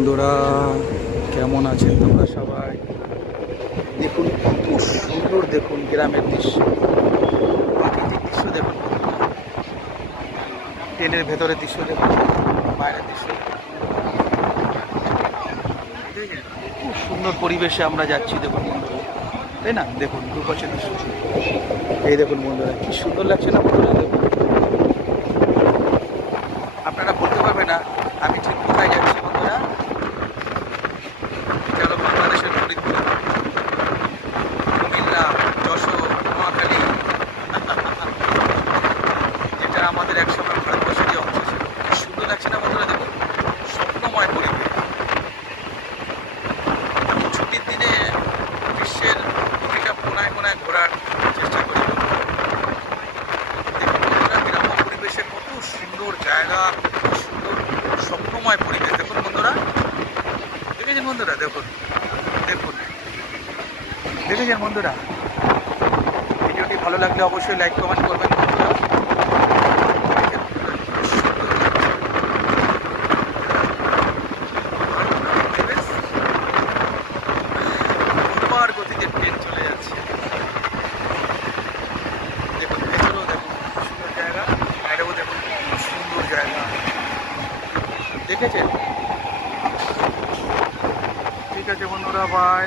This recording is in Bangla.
বন্ধুরা, কেমন আছেন তোমরা সবাই? দেখুন কত সুন্দর, দেখুন গ্রামের দৃশ্য, প্রাকৃতিক দৃশ্য দেখুন বন্ধুরা। ট্রেনের ভেতরের দৃশ্য দেখুন, বাইরের দৃশ্য দেখুন। খুব সুন্দর পরিবেশে আমরা যাচ্ছি দেখুন বন্ধুরা, তাই না? দেখুন দুপাশের দৃশ্য, এই দেখুন বন্ধুরা, কি সুন্দর লাগছে না বন্ধুরা? দেখুন, আপনারা বলতে পারবে না আমি ঠিক কোথায় যাচ্ছি বন্ধুরা। এটা হলো বাংলাদেশের ফরিদপুর, কুমিল্লা, যশোর, নোয়াখালী, যেটা আমাদের একসময় ভারতবর্ষেরই অংশ ছিল। কি সুন্দর লাগছে না বন্ধুরা? দেখুন, স্বপ্নময় পরিবেশ। আমি ছুটির দিনে বিশ্বের প্রতিটা কোনায় কোনায় ঘোরার চেষ্টা করি। দেখুন বন্ধুরা, গ্রাম্য পরিবেশে কত সুন্দর জায়গা, কত সুন্দর স্বপ্নময় পরিবেশ। দেখুন বন্ধুরা, দেখেছেন বন্ধুরা? দেখুন দেখুন দেখেছেন বন্ধুরা? ভিডিওটি ভালো লাগলে অবশ্যই লাইক কমেন্ট করবেন বন্ধুরা। দুর্বার গতিতে ট্রেন চলে যাচ্ছে। দেখুন ভেতরেও দেখুন সুন্দর জায়গা, বাইরেও দেখুন সুন্দর জায়গা। দেখেছেন? ঠিক আছে বন্ধুরা, বাই।